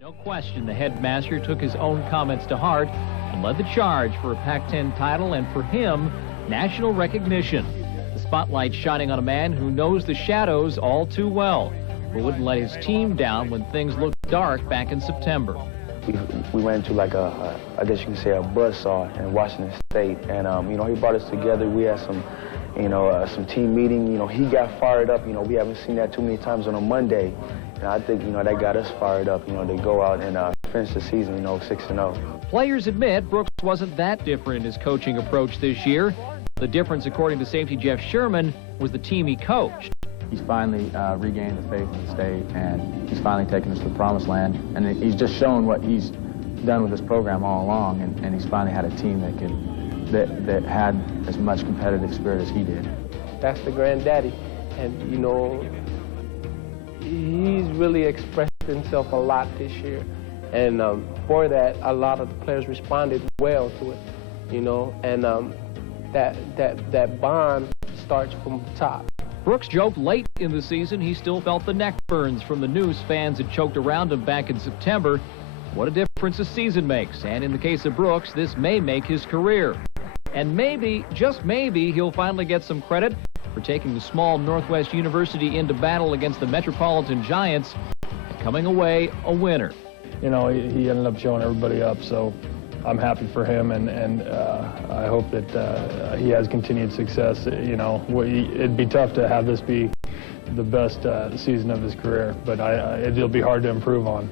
No question, the headmaster took his own comments to heart and led the charge for a Pac-10 title and, for him, national recognition. The spotlight shining on a man who knows the shadows all too well, but wouldn't let his team down when things looked dark back in September. We went into like I guess you can say a buzzsaw in Washington State, and you know, he brought us together. We had some, some team meeting. You know, he got fired up. You know, we haven't seen that too many times on a Monday, and I think that got us fired up. You know, to go out and finish the season, 6-0. Players admit Brooks wasn't that different in his coaching approach this year. The difference, according to safety Jeff Sherman, was the team he coached. He's finally regained the faith of the state, and he's finally taken us to the promised land. And he's just shown what he's done with this program all along, and he's finally had a team that had as much competitive spirit as he did. That's the granddaddy, and he's really expressed himself a lot this year, and for that, a lot of the players responded well to it, and that bond starts from the top. Brooks joked late in the season he still felt the neck burns from the noose fans had choked around him back in September. What a difference a season makes, and in the case of Brooks, this may make his career. And maybe, just maybe, he'll finally get some credit for taking the small Northwest University into battle against the Metropolitan Giants and coming away a winner. He ended up showing everybody up, so I'm happy for him, and I hope that he has continued success. It'd be tough to have this be the best season of his career, but it'll be hard to improve on.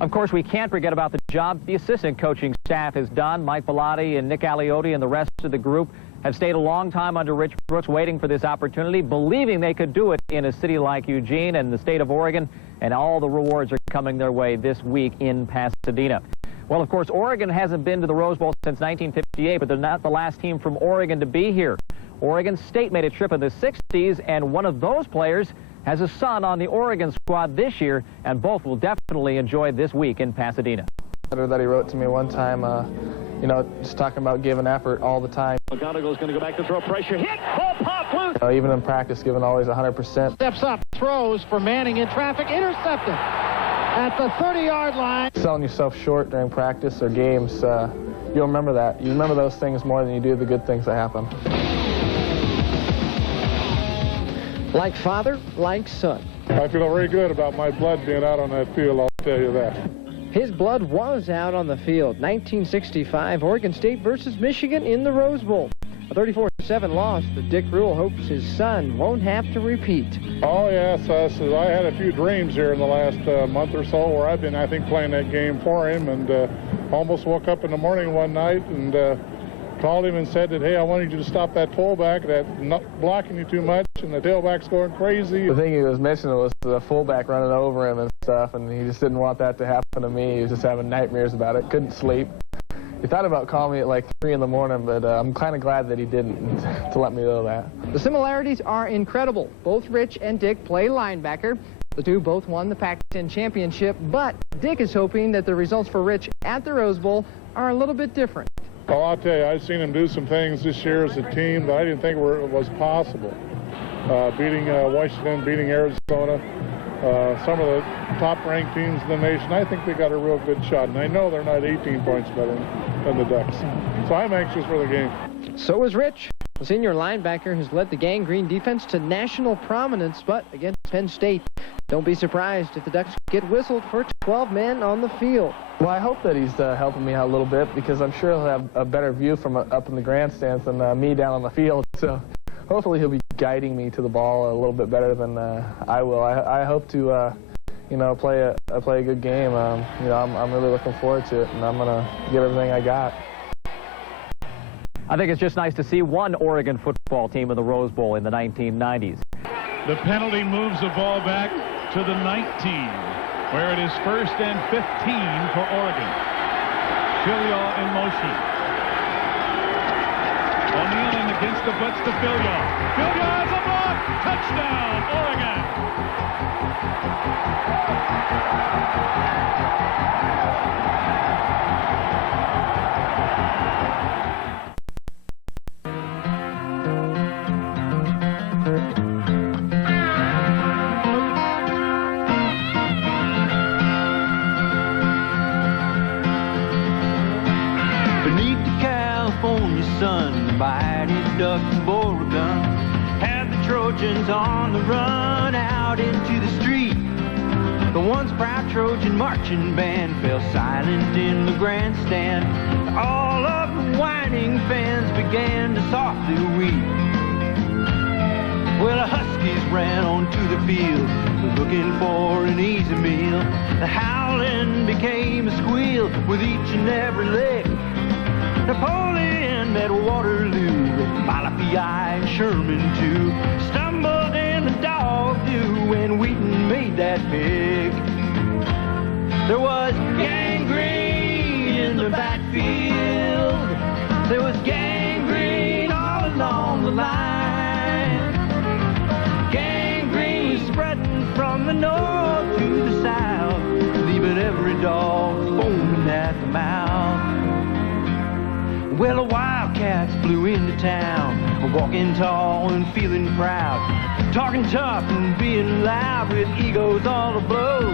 Of course, we can't forget about the job the assistant coaching staff has done. Mike Bellotti and Nick Aliotti and the rest of the group have stayed a long time under Rich Brooks, waiting for this opportunity, believing they could do it in a city like Eugene and the state of Oregon, and all the rewards are coming their way this week in Pasadena. Well, of course, Oregon hasn't been to the Rose Bowl since 1958, but they're not the last team from Oregon to be here. Oregon State made a trip in the 60s, and one of those players has a son on the Oregon squad this year, and both will definitely enjoy this week in Pasadena. Letter that he wrote to me one time, just talking about giving effort all the time. McGonigal's going to go back to throw, pressure, hit, ball popped loose. Even in practice, giving always 100%. Steps up, throws for Manning in traffic, intercepted at the 30-yard line. Selling yourself short during practice or games, you'll remember that. You remember those things more than you do the good things that happen. Like father, like son. I feel very good about my blood being out on that field, I'll tell you that. His blood was out on the field. 1965, Oregon State versus Michigan in the Rose Bowl. A 34-7 loss, but Dick Rule hopes his son won't have to repeat. Oh, yes. I had a few dreams here in the last month or so where I've been, I think, playing that game for him, and almost woke up in the morning one night and called him and said that, hey, I wanted you to stop that fullback that's not blocking you too much, and the tailback's going crazy. The thing he was mentioning was the fullback running over him and stuff, and he just didn't want that to happen to me. He was just having nightmares about it, couldn't sleep. He thought about calling me at like 3 in the morning, but I'm kind of glad that he didn't to let me know that. The similarities are incredible. Both Rich and Dick play linebacker. The two both won the Pac-10 championship, but Dick is hoping that the results for Rich at the Rose Bowl are a little bit different. Oh, I'll tell you, I've seen him do some things this year as a team that I didn't think was possible. Beating Washington, beating Arizona, some of the top-ranked teams in the nation. I think they got a real good shot, and I know they're not 18 points better than the Ducks. So I'm anxious for the game. So is Rich. The senior linebacker has led the Gang Green defense to national prominence, but against Penn State, don't be surprised if the Ducks get whistled for 12 men on the field. Well, I hope that he's helping me out a little bit, because I'm sure he'll have a better view from up in the grandstands than me down on the field. So hopefully he'll be guiding me to the ball a little bit better than I will. I hope to, play a good game. I'm really looking forward to it, and I'm gonna give everything I got. I think it's just nice to see one Oregon football team in the Rose Bowl in the 1990s. The penalty moves the ball back to the 19, where it is 1st and 15 for Oregon. Filial in motion. O'Neal in against the blitz to Filial. Filial has a block. Touchdown, Oregon. the run out into the street. The once proud Trojan marching band fell silent in the grandstand. All of the whining fans began to softly weep. Well, the Huskies ran onto the field, looking for an easy meal. The howling became a squeal with each and every lick. Napoleon met Waterloo, Malachi and Sherman too. Stumbled in the dog dew when Wheaton made that pick. There was gangrene in the backfield. There was gangrene all along the line. Gangrene was spreading from the north to the south, leaving every dog foaming at the mouth. Well, the Wildcats flew into town, walking tall and feeling proud, talking tough and being loud with egos all aglow.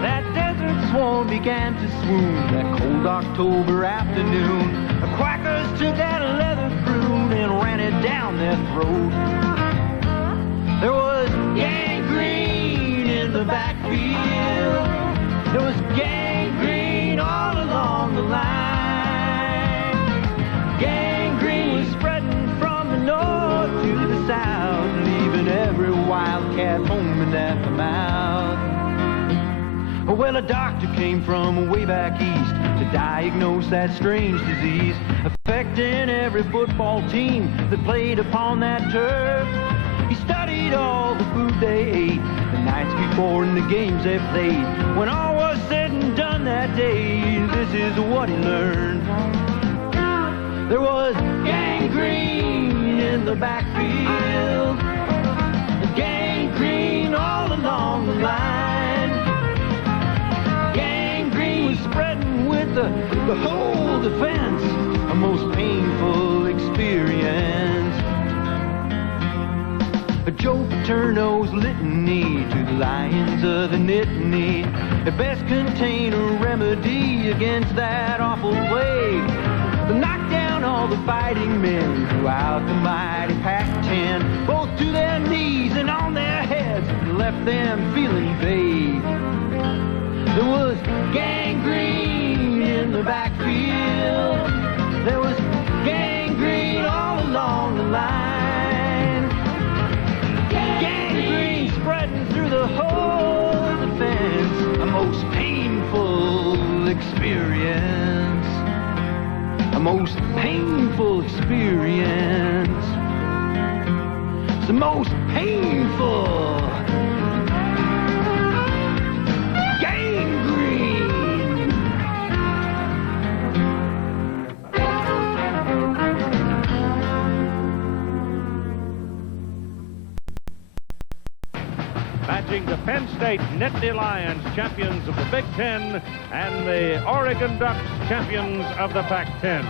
That desert swarm began to swoon that cold October afternoon. The Quackers took that leather croon and ran it down their throat. There was gangrene in the backfield. There was gangrene all along the line. Gangrene was spreading from the north to the south, leaving every Wildcat foaming at the mouth. Well, a doctor came from way back east to diagnose that strange disease affecting every football team that played upon that turf. He studied all the food they ate the nights before and the games they played. When all was said and done that day, this is what he learned. There was gangrene in the backfield, gangrene all along the line. Gangrene was spreading with the whole defense, a most painful experience. Joe Paterno's litany to the lions of the Nittany, it best contain a remedy against that awful plague. To knock down all the fighting men throughout the mighty Pac-10, both to their knees and on their heads, left them feeling vague. There was gangrene in the backfield. There was gangrene all along the line. Gangrene spreading through the whole defense, a most painful experience. A most painful experience. It's the most painful gangrene. Matching the Penn State Nittany Lions, champions of the Big Ten, and the Oregon Ducks, champions of the Pac-10.